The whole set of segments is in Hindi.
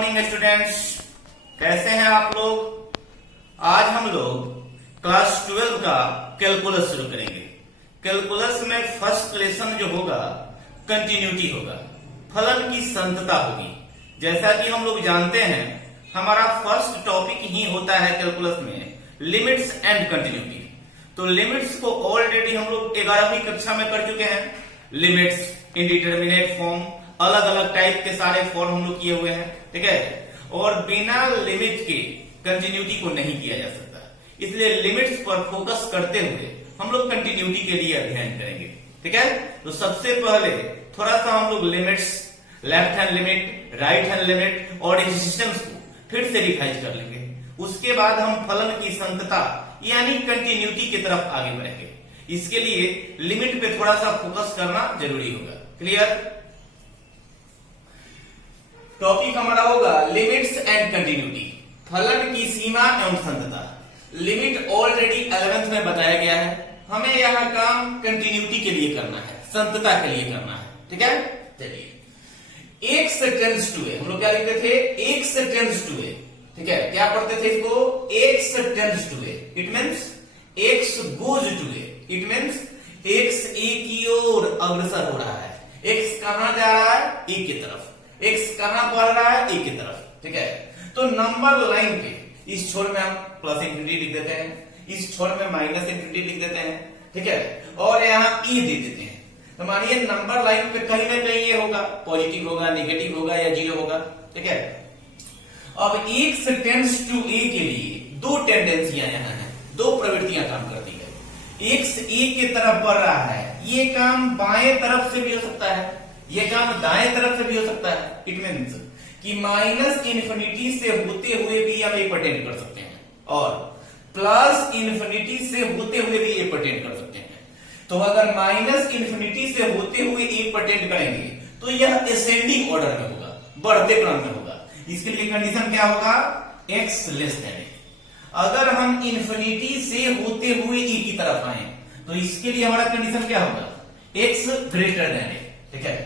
मॉर्निंग स्टूडेंट्स, कैसे हैं आप लोग। आज हम लोग क्लास 12 का कैलकुलस शुरू करेंगे। कैलकुलस में फर्स्ट लेसन जो होगा कंटिन्यूटी होगा, फलन की संतता होगी। जैसा कि हम लोग जानते हैं हमारा फर्स्ट टॉपिक ही होता है कैलकुलस में लिमिट्स एंड कंटिन्यूटी। तो लिमिट्स को ऑलरेडी हम लोग 11वीं कक्षा में कर चुके हैं। लिमिट्स, इंडिटरमिनेट फॉर्म, अलग अलग टाइप के सारे फॉर्म हम लोग किए हुए हैं, ठीक है। और बिना लिमिट के कंटिन्यूटी को नहीं किया जा सकता, इसलिए लिमिट्स पर फोकस करते हुए हम लोग कंटिन्यूटी के लिए अध्ययन करेंगे, ठीक है। तो सबसे पहले थोड़ा सा हम लोग limits, left hand limit, right hand limit और रेजिस्टेंस को फिर से रिवाइज कर लेंगे। उसके बाद हम फलन की संतता यानी कंटिन्यूटी की तरफ आगे बढ़ेंगे। इसके लिए लिमिट पे थोड़ा सा फोकस करना जरूरी होगा। क्लियर। टॉपिक हमारा होगा लिमिट्स एंड कंटिन्यूटी, फलन की सीमा एवं संतता। लिमिट ऑलरेडी 11th में बताया गया है, हमें यहां काम कंटिन्यूटी के लिए करना है, संतता के लिए करना है, ठीक है। चलिए, एक्स टेंड्स टू ए, हम लोग क्या लिखते थे, एक्स टेंड्स टू ए, ठीक है। क्या पढ़ते थे इसको, x tends to a, it means x goes to a, it means x a की ओर अग्रसर हो रहा है। एक्स कहां जा रहा है, ए की तरफ। एक्स कहां बढ़ रहा है, ए की तरफ, ठीक है। तो नंबर लाइन पे इस छोर में हम प्लस इंफिनिटी लिख देते हैं, इस छोर में माइनस इंफिनिटी लिख देते हैं, ठीक है। और यहाँ ई दे देते हैं। तो मानिए नंबर लाइन पे कहीं ना कहीं ये होगा, पॉजिटिव होगा, नेगेटिव होगा या जीरो होगा, ठीक है। अब एक्स टेंड्स टू ए के लिए दो टेंडेंसियां यहाँ हैं, दो प्रवृत्तियां काम करती है। एक्स ए की तरफ बढ़ रहा है, ये काम बाएं तरफ से भी हो सकता है, ये काम दाएं तरफ से भी हो सकता है। इट मीन्स कि माइनस इन्फिनिटी से होते हुए भी हम ए पर टेंड कर सकते हैं और प्लस इन्फिनिटी से होते हुए भी ए पर टेंड कर सकते हैं। तो अगर माइनस इन्फिनिटी से होते हुए ए पर टेंड करेंगे तो यह असेंडिंग ऑर्डर में होगा, बढ़ते क्रम में होगा। इसके लिए कंडीशन क्या होगा, एक्स लेस देन ए। अगर हम इन्फिनिटी से होते हुए ए की तरफ आए तो इसके लिए हमारा कंडीशन क्या होगा, एक्स ग्रेटर देन ए, ठीक है।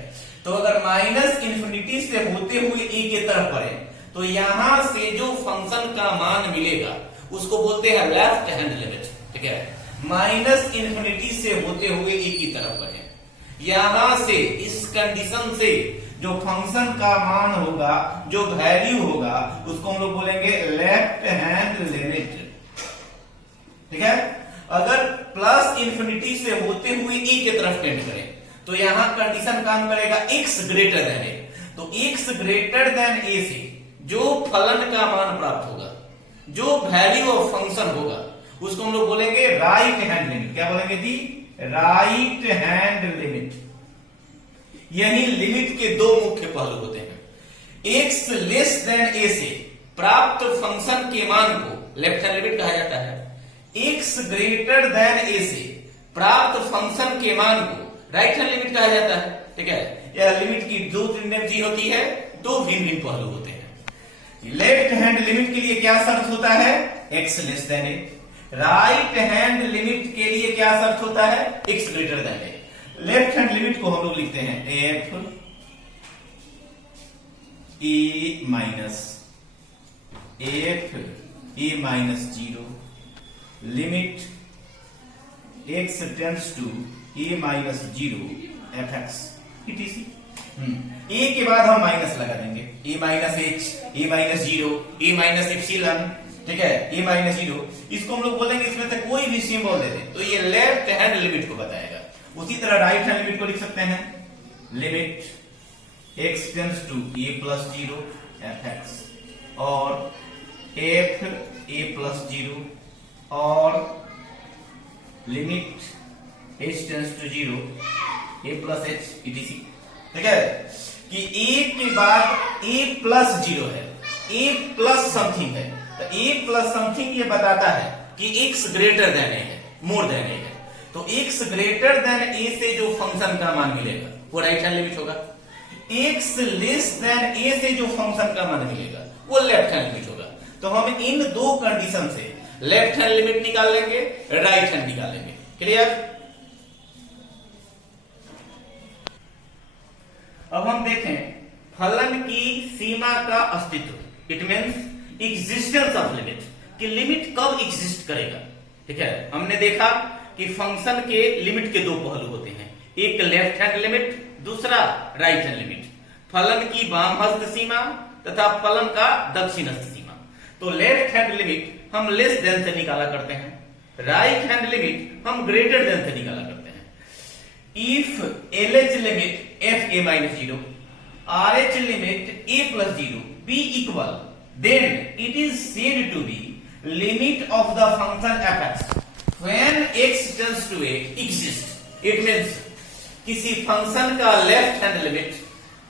तो अगर माइनस इन्फिनिटी से होते हुए ए की तरफ बढ़े तो यहां से जो फंक्शन का मान मिलेगा उसको बोलते हैं लेफ्ट हैंड लिमिट, ठीक है। माइनस इन्फिनिटी से होते हुए ए की तरफ बढ़े, यहां से इस कंडीशन से जो फंक्शन का मान होगा, जो वैल्यू होगा, उसको हम लोग बोलेंगे लेफ्ट हैंड लिमिट, ठीक है। अगर प्लस इन्फिनिटी से होते हुए ए की तरफ टेंड करें तो यहां कंडीशन काम करेगा एक्स ग्रेटर देन ए। तो एक्स ग्रेटर देन ए से जो फलन का मान प्राप्त होगा, जो वैल्यू ऑफ फंक्शन होगा, उसको हम लोग बोलेंगे राइट हैंड लिमिट। क्या बोलेंगे दी, राइट हैंड लिमिट। यही लिमिट के दो मुख्य पहलू होते हैं। एक्स लेस देन ए से प्राप्त फंक्शन के मान को लेफ्ट हैंड लिमिट कहा जाता है। एक्स ग्रेटर देन ए से प्राप्त फंक्शन के मान को राइट हैंड लिमिट कहा जाता है, ठीक है। यह लिमिट की दो टेंडेंसी होती है, दो भिन्न भिन्न पहलू होते हैं। लेफ्ट हैंड लिमिट के लिए क्या शर्त होता है, x less than a. Right hand limit के लिए क्या शर्त होता है, x greater than a. Left hand limit को हम लोग लिखते हैं f a minus zero limit x tends to a minus zero f x etc. A के बाद हम माइनस लगा देंगे, a minus h, a minus zero, a minus epsilon, ठीक है, ए माइनस जीरो। इसको हम लोग बोलेंगे, इसमें से कोई भी सिंबल दे दें तो ये लेफ्ट हैंड लिमिट को बताएगा। उसी तरह राइट हैंड लिमिट को लिख सकते हैं, limit x tends to a plus zero f x और एफ ए प्लस जीरो और limit h tends to zero a plus h ETC, ठीक है। कि a के बाद a प्लस जीरो है, a प्लस समथिंग है, तो a प्लस समथिंग ये बताता है कि x ग्रेटर देन a है, मोर देन a है। तो x ग्रेटर देन a से जो फंक्शन का मान मिलेगा वो राइट हैंड लिमिट होगा। x लेस देन a से जो फंक्शन का मान मिलेगा वो लेफ्ट हैंड लिमिट होगा। तो हम इन दो कंडीशन से लेफ्ट हैंड लिमिट निकाल लेंगे, राइट हैंड निकाल लेंगे। क्लियर। अब हम देखें फलन की सीमा का अस्तित्व, it means existence of limit, कि लिमिट कब एग्जिस्ट करेगा। ठीक है, हमने देखा कि फंक्शन के लिमिट के दो पहलू होते हैं, एक लेफ्ट हैंड लिमिट, दूसरा राइट हैंड लिमिट। फलन की वाम हस्त सीमा तथा फलन का दक्षिण हस्त सीमा। तो लेफ्ट हैंड लिमिट हम लेस देन से निकाला करते हैं, राइट हैंड लिमिट हम ग्रेटर देन से निकाला करते हैं। If LH limit fa minus 0, RH limit a plus 0 be equal, then it is said to be limit of the function fx when x tends to a exist. It means किसी फंक्शन का लेफ्ट हैंड लिमिट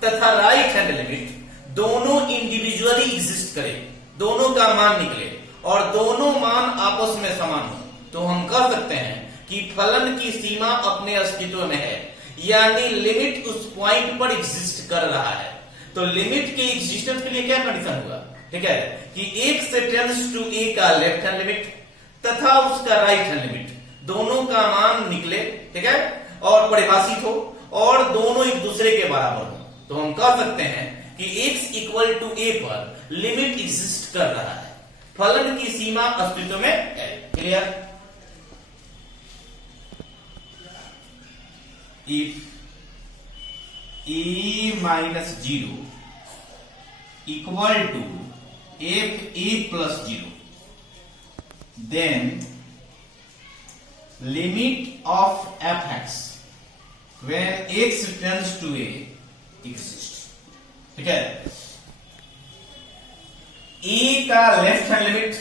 तथा राइट हैंड लिमिट दोनों इंडिविजुअली एग्जिस्ट करे, दोनों का मान निकले और दोनों मान आपस में समान हो, तो हम कह सकते हैं कि फलन की सीमा अपने अस्तित्व में है, यानी लिमिट उस पॉइंट पर एग्जिस्ट कर रहा है। तो लिमिट के एग्जिस्टेंस के लिए क्या कंडीशन होगा, ठीक है, कि x टेंड्स टू a का लेफ्ट हैंड लिमिट तथा उसका राइट हैंड लिमिट दोनों का मान निकले, ठीक है, और परिभाषित हो और दोनों एक दूसरे के बराबर हो, तो हम कह सकते हैं कि x इक्वल टू a पर लिमिट एग्जिस्ट कर रहा है, फलन की सीमा अस्तित्व में है। Clear? If a minus 0 equal to fa plus 0, then limit of fx when x tends to a exist. ठीक है, a का लेफ्ट हैंड लिमिट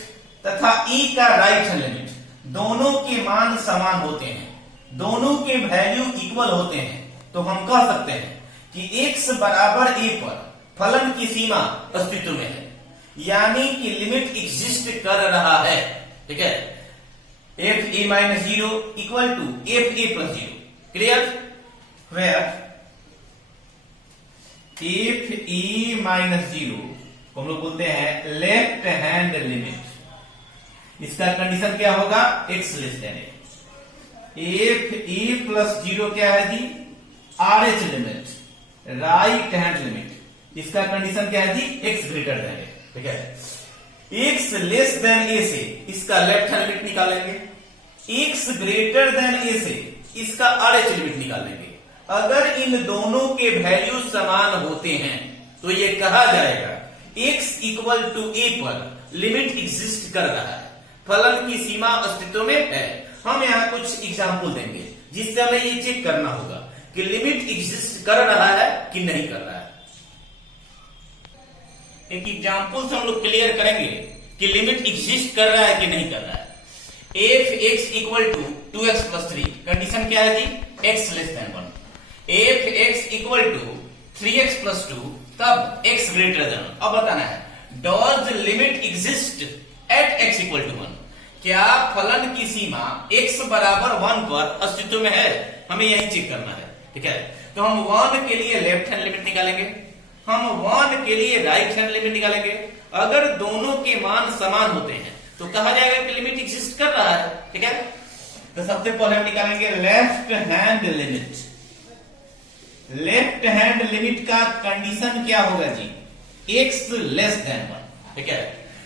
तथा e का राइट हैंड लिमिट दोनों के मान समान होते हैं, दोनों के वैल्यू इक्वल होते हैं, तो हम कह सकते हैं कि x बराबर a पर फलन की सीमा अस्तित्व में है, यानी कि लिमिट एग्जिस्ट कर रहा है। ठीक है, fa minus 0 equal to fa plus 0। Clear? Where fa minus 0 को हम लोग बोलते हैं लेफ्ट हैंड लिमिट, इसका कंडीशन क्या होगा, x less than a। fa plus 0 क्या है जी, RH limit, right hand limit, इसका कंडीशन क्या है जी, x ग्रेटर देन a। ठीक है, x लेस देन a से इसका लेफ्ट हैंड लिमिट निकालेंगे, x ग्रेटर देन a से इसका RH लिमिट निकालेंगे। अगर इन दोनों के वैल्यू समान होते हैं तो ये कहा जाएगा x इक्वल टू a पर लिमिट एग्जिस्ट कर रहा है, फलन की सीमा अस्तित्व में है। हम यहां कुछ एग्जाम्पल देंगे जिससे हमें ये चेक करना होगा कि लिमिट एग्जिस्ट कर रहा है कि नहीं कर रहा है। एक एग्जाम्पल से हम लोग क्लियर करेंगे कि लिमिट एग्जिस्ट कर रहा है कि नहीं कर रहा है। F x equal to 2x plus 3, condition क्या है जी, x less than 1। F x equal to 3x plus 2, तब x ग्रेटर देन 1। अब बताना है, does limit exist at x equal to 1, क्या फलन की सीमा x बराबर 1 पर अस्तित्व में है, हमें यही चेक करना है। ठीक है, तो हम 1 के लिए लेफ्ट हैंड लिमिट निकालेंगे, हम 1 के लिए राइट हैंड लिमिट निकालेंगे। अगर दोनों के मान समान होते हैं तो कहा जाएगा कि लिमिट एग्जिस्ट कर रहा है। ठीक है, तो सबसे पहले हम निकालेंगे left hand limit. Left hand limit का कंडीशन क्या होगा जी, x लेस देन 1। ठीक है,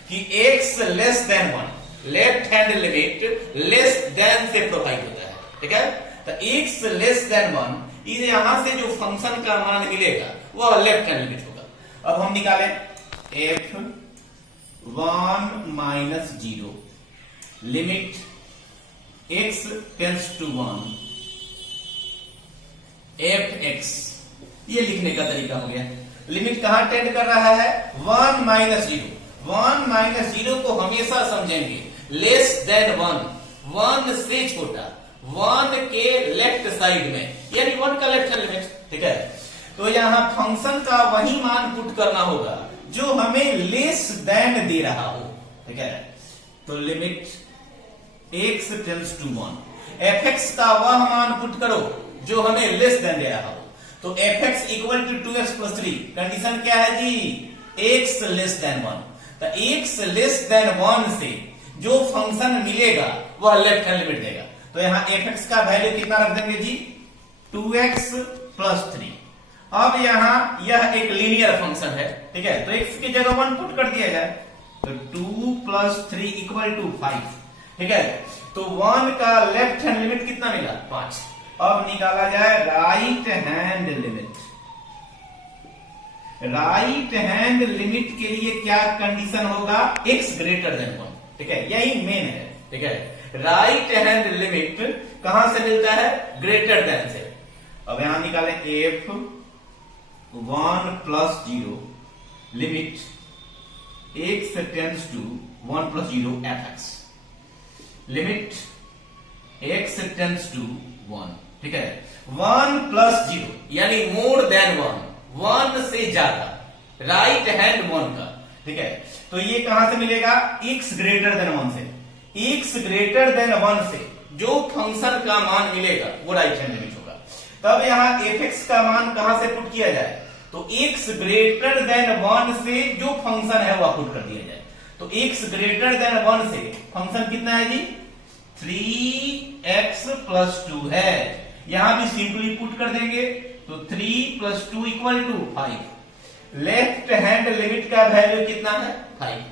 कि x less than 1, left hand limit less than से प्रोवाइड होता है। ठीक है, तो x लेस देन 1, इसे यहां से जो फंक्शन का मान मिलेगा वह लेफ्ट हैंड लिमिट होगा। अब हम निकालें f1 minus 0 limit x tends to 1 fx, ये लिखने का तरीका हो गया। लिमिट कहां टेंड कर रहा है, 1 minus 0। 1 minus 0 को हमेशा समझेंगे लेस देन 1, 1 से छोटा, 1 के लेफ्ट साइड में, यानी 1 का लेफ्ट हैंड लिमिट। ठीक है, तो यहां फंक्शन का वही मान पुट करना होगा जो हमें लेस देन दे रहा हो। ठीक है, तो limit x tends to 1, fx का वह मान पुट करो जो हमें लेस देन दे रहा हो। तो fx equal to 2x plus 3, condition क्या है जी, x लेस देन 1। तो x लेस देन 1 से जो फंक्शन मिलेगा वह लेफ्ट हैंड लिमिट देगा। तो यहां fx का वैल्यू कितना रख देंगे जी, 2x plus 3। अब यहां यह एक लीनियर फंक्शन है, ठीक है, तो x की जगह 1 पुट कर दिया जाए, तो 2 + 3 = 5, ठीक है। तो 1 का लेफ्ट हैंड लिमिट कितना मिला? 5। अब निकाला जाए right hand limit. Right hand limit के लिए क्या कंडीशन होगा? x > 1, ठीक है, यही मेन है, ठीक है। राइट हैंड लिमिट कहां से मिलता है? ग्रेटर देन से। अब यहां निकाले f 1 + 0 limit x tends to 1 + 0 fx, limit x tends to 1, ठीक है। 1 + 0 यानी मोर देन 1 से ज्यादा, राइट हैंड 1 का, ठीक है। तो ये कहां से मिलेगा? x > 1 से। x > 1 से जो फंक्शन का मान मिलेगा वो राइट हैंड लिमिट होगा। तब यहां fx का मान कहां से पुट किया जाए? तो x > 1 से जो फंक्शन है वह पुट कर दिया जाए। तो x > 1 से फंक्शन कितना है जी? 3x + 2 है। यहां भी सिंपली पुट कर देंगे, तो 3 + 2 = 5। लेफ्ट हैंड लिमिट का वैल्यू कितना है? 5।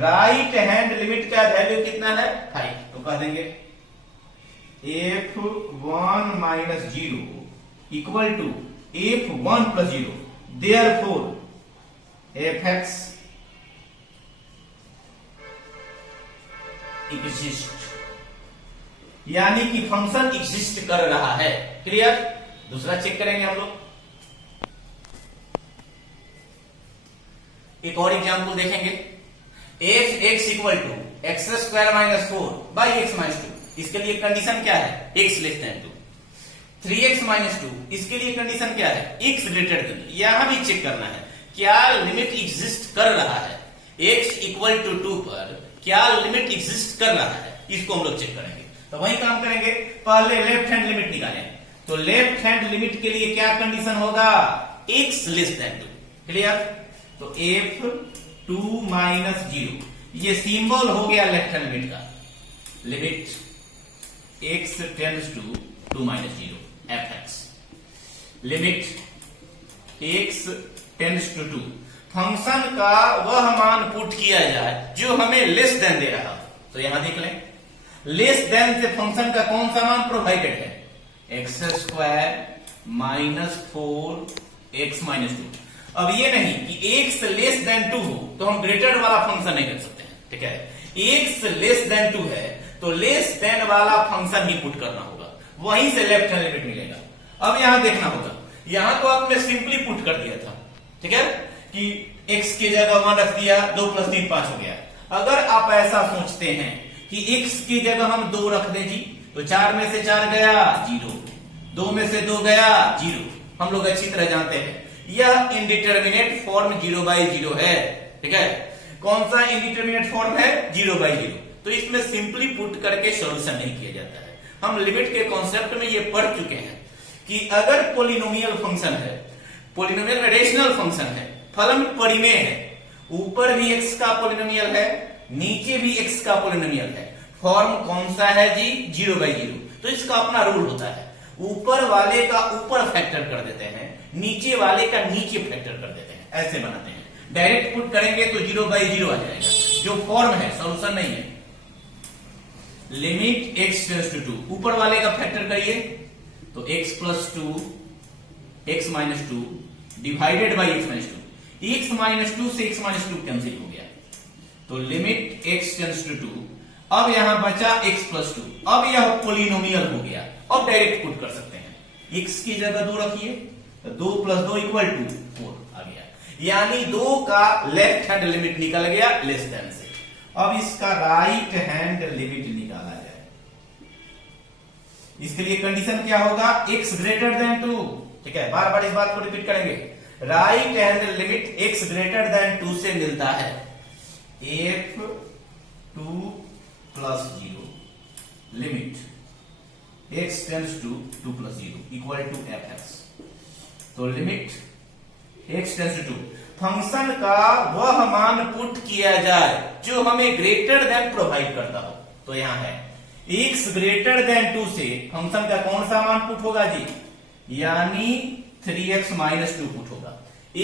राइट हैंड लिमिट का वैल्यू कितना है? 5। तो कह देंगे f1 - 0 = f1 + 0, therefore fx exist, यानी कि फंक्शन एग्जिस्ट कर रहा है। क्लियर? दूसरा चेक करेंगे हम लोग, एक और एग्जांपल देखेंगे। fx = x² - 4 / x - 2, इसके लिए कंडीशन क्या है? x <2। 3x - 2, इसके लिए कंडीशन क्या है? x <2। यहां भी चेक करना है क्या लिमिट एग्जिस्ट कर रहा है, x = 2 पर क्या लिमिट एग्जिस्ट कर रहा है, इसको हम लोग चेक करेंगे। तो वही काम करेंगे, पहले लेफ्ट हैंड लिमिट निकालें। तो लेफ्ट हैंड लिमिट के लिए क्या कंडीशन होगा? x <2। क्लियर? तो f2 - 0, ये सिंबल हो गया लेफ्ट हैंड लिमिट का। Limit x tends to 2 - 0 fx, limit x tends to 2, function का वह मान पुट किया जाए जो हमें लेस देन दे रहा। तो यहां देख लें, लेस देन से फंक्शन का कौन सा मान प्रोवाइडेड है? x² - 4x - 2। अब ये नहीं कि x < 2 हो तो हम ग्रेटर वाला फंक्शन नहीं कर सकते हैं, ठीक है। x < 2 है तो लेस देन वाला फंक्शन ही पुट करना होगा, वहीं से लेफ्ट हैंड लिमिट मिलेगा। अब यहां देखना होगा, यहां तो आपने सिंपली पुट कर दिया था, ठीक है, कि x की जगह 1 रख दिया, 2 + 3 5 हो गया। अगर आप ऐसा सोचते हैं कि x की जगह हम 2 रख दें जी, तो 4 में से 4 गया 0, 2 में से 2 गया 0। हम लोग अच्छी तरह जानते हैं यह इनडिटरमिनेट फॉर्म 0/0 है, ठीक है। कौन सा इनडिटरमिनेट फॉर्म है? 0/0। तो इसमें सिंपली पुट करके सॉल्यूशन नहीं किया जाता है। हम लिमिट के कॉन्सेप्ट में ये पढ़ चुके हैं कि अगर पॉलिनोमियल फंक्शन है, पॉलिनोमियल में रेशनल फंक्शन है, फलन परिमेय है, ऊपर भी x का पॉलिनोमियल है, नीचे भी x का पॉलिनोमियल है, फॉर्म कौन सा है जी? 0/0। तो इसका अपना रूल होता है, ऊपर वाले का ऊपर फैक्टर कर देते हैं, नीचे वाले का नीचे फैक्टर कर देते हैं, ऐसे बनाते हैं। डायरेक्ट पुट करेंगे तो 0/0 आ जाएगा, जो फॉर्म है, सॉल्यूशन नहीं है। लिमिट x टेंड्स टू 2, ऊपर वाले का फैक्टर करिए तो x + 2 x - 2 divided by x - 2, x - 2 से x - 2 कैंसिल हो गया, तो लिमिट x टेंड्स टू 2। अब यहां बचा x + 2, अब यह पॉलिनोमियल हो गया। अब डायरेक्ट पुट कर सकते हैं, x की जगह 2 रखिए, तो 2 + 2 = 4 आ गया, यानी 2 का लेफ्ट हैंड लिमिट निकल गया लेस देन से। अब इसका राइट हैंड लिमिट निकाला जाए, इसके लिए कंडीशन क्या होगा? x > 2, ठीक है। बार बार इस बात को रिपीट करेंगे, राइट हैंड लिमिट x > 2 से मिलता है f2 + 0 limit x tends to 2 + 0 = fx। तो limit x tends to 2, function का वह मान पुट किया जाए जो हमें ग्रेटर देन प्रोवाइड करता हो। तो यहां है x > 2 से फंक्शन का कौन सा मान पुट होगा जी? यानी 3x माइनस 2 पुट होगा।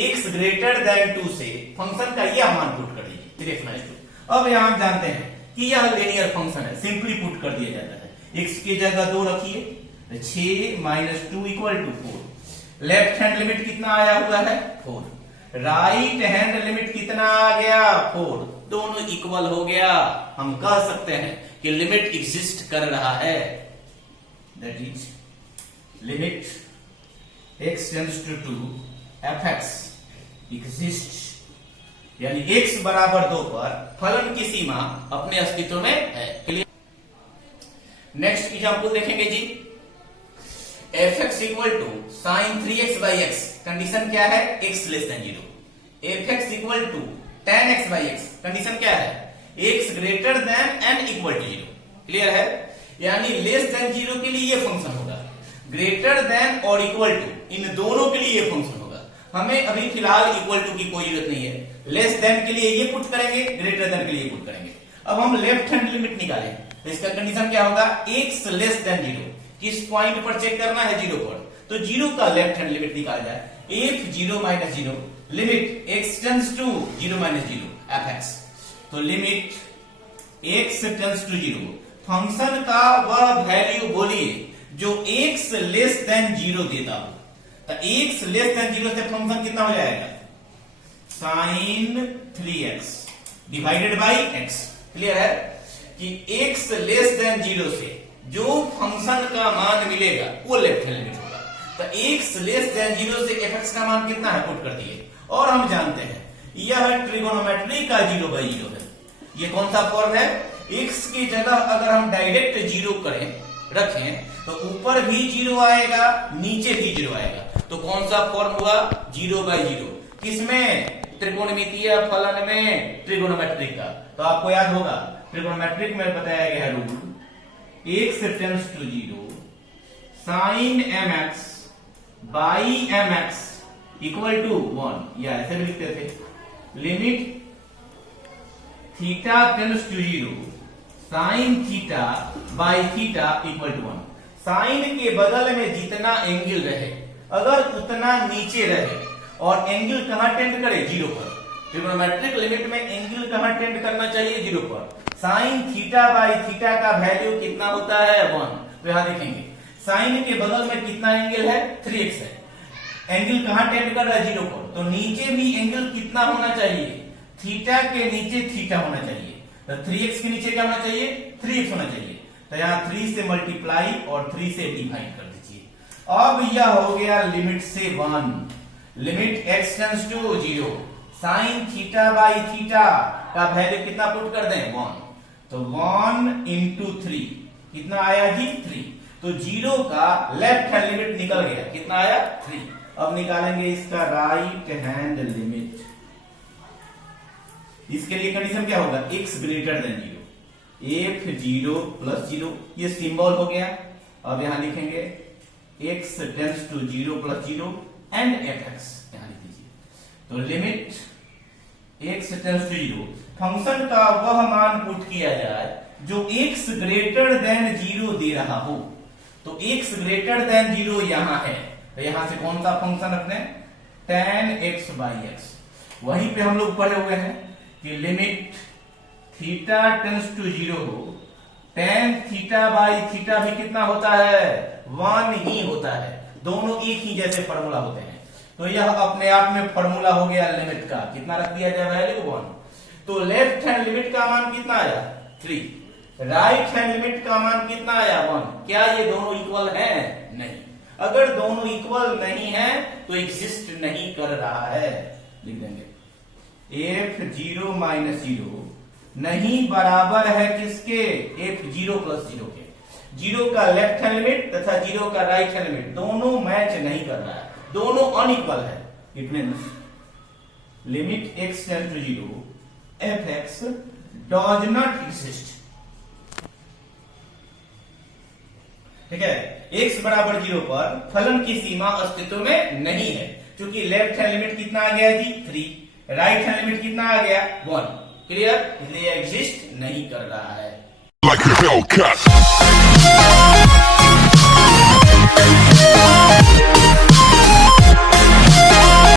x ग्रेटर देन 2 से फंक्शन का यह मान पुट कर दीजिए 3x माइनस 2। अब यहां हम जानते हैं कि यह लीनियर फंक्शन है, सिंपली पुट कर दिया जाता है। x की जगह 2 रखिए, 6 minus 2 equal to 4। Left hand limit कितना आया हुआ है 4, राइट हैंड लिमिट कितना आ गया 4, दोनों इक्वल हो गया। हम कह सकते हैं कि लिमिट एग्जिस्ट कर रहा है, that is limit x tends to 2 fx exist, यानी x बराबर 2 पर फलन की सीमा अपने अस्तित्व में है। क्लियर। नेक्स्ट एग्जांपल देखेंगे जी, fx equal to sine 3x by x, condition क्या है x less than 0। fx equal to tan x by x, condition क्या है x greater than n equal to 0। Clear है, यानी लेस देन 0 के लिए ये फंक्शन होगा, ग्रेटर देन और इक्वल टू इन दोनों के लिए ये फंक्शन होगा। हमें अभी फिलहाल इक्वल टू की कोई जरूरत नहीं है, लेस देन के लिए ये पुट करेंगे, ग्रेटर देन के लिए पुट करेंगे। अब हम लेफ्ट हैंड लिमिट निकालें तो इसका कंडीशन क्या होगा x लेस देन 0, किस पॉइंट पर चेक करना है 0 पर, तो 0 का लेफ्ट हैंड लिमिट निकाल जाए f 0 minus 0 limit x tends to 0 minus 0 fx। तो limit x tends to 0, function का वह वैल्यू बोलिए जो x लेस देन 0 देता हो। तो x लेस देन 0 से फंक्शन कितना हो जाएगा sine 3x divided by x। Clear है कि x लेस देन 0 से जो फंक्शन का मान मिलेगा वो लेफ्ट हैंड लिमिट होगा। तो x लेस देन 0 से fx का मान कितना है पुट कर दिए, और हम जानते हैं यह ट्रिगोनोमेट्री का 0/0 है। ये कौन सा फॉर्म है, x की जगह अगर हम डायरेक्ट 0 रखें तो ऊपर भी 0 आएगा, नीचे भी 0 आएगा। तो कौन सा फॉर्म हुआ 0/0, किसमें त्रिकोणमितीय फलन में, ट्रिगोनोमेट्रिक का। तो आपको याद होगा ट्रिगोनोमेट्रिक में बताया गया rule x tends to 0 sine mx by mx equal to 1, या ऐसे भी लिखते थे limit theta tends to 0 sine theta by theta equal to 1। Sine के बगल में जितना एंगल रहे अगर उतना नीचे रहे, और एंगल कहां टेंड करे 0 पर। ट्रिगोनोमेट्रिक लिमिट में एंगल कहां टेंड करना चाहिए 0 पर। साइन थीटा बाई थीटा का वैल्यू कितना होता है 1। तो यहां देखेंगे साइन के बगल में कितना एंगल है 3x है, एंगल कहां टेंड कर रहा है 0 पर, तो नीचे भी एंगल कितना होना चाहिए, थीटा के नीचे थीटा होना चाहिए। तो 3x के नीचे क्या होना चाहिए 3x होना चाहिए। तो यहां 3 से मल्टीप्लाई और 3 से डिवाइड कर दीजिए। अब यह हो गया लिमिट से 1, limit x tends to 0 sine theta by theta का वैल्यू कितना पुट कर दें 1। तो 1 इंटू 3 कितना आया जी 3। तो 0 का लेफ्ट हैंड लिमिट निकल गया, कितना आया 3। अब निकालेंगे इसका राइट हैंड लिमिट। इसके लिए कंडीशन क्या होगा x greater than 0, f 0 plus 0, ये सिंबल हो गया। अब यहां लिखेंगे x tends to 0 plus 0 and fx, यहां लिख दीजिए। तो limit x tends to 0, function का वह मान पुट किया जाए जो x ग्रेटर देन 0 दे रहा हो। तो x ग्रेटर देन 0 यहां है, तो यहां से कौन सा फंक्शन रखते हैं tan x बाई x। वहीं पे हम लोग पढ़े हुए हैं कि लिमिट थीटा टेंड्स टू 0 हो, tan थीटा बाई थीटा भी कितना होता है 1 ही होता है, दोनों एक ही जैसे फॉर्मूला होते हैं। तो यह अपने आप में फॉर्मूला हो गया लिमिट का, कितना रख दिया जाए वैल्यू 1। तो लेफ्ट हैंड लिमिट का मान कितना आया 3, राइट हैंड लिमिट का मान कितना आया 1। क्या ये दोनों इक्वल है नहीं, अगर दोनों इक्वल नहीं है तो एग्जिस्ट नहीं कर रहा है। लिख देंगे f 0 माइनस 0 नहीं बराबर है किसके f 0 प्लस 0 के। 0 का लेफ्ट हैंड लिमिट तथा 0 का राइट हैंड लिमिट दोनों मैच नहीं कर रहा है, दोनों अनइक्वल है। It means limit x tends to 0 fx does not exist. ठीक है, x बराबर 0 पर फलन की सीमा अस्तित्व में नहीं है, क्योंकि लेफ्ट हैंड लिमिट कितना आ गया जी 3, राइट हैंड लिमिट कितना आ गया 1। क्लियर, इसलिए एग्जिस्ट नहीं कर रहा है। Like a Hellcat.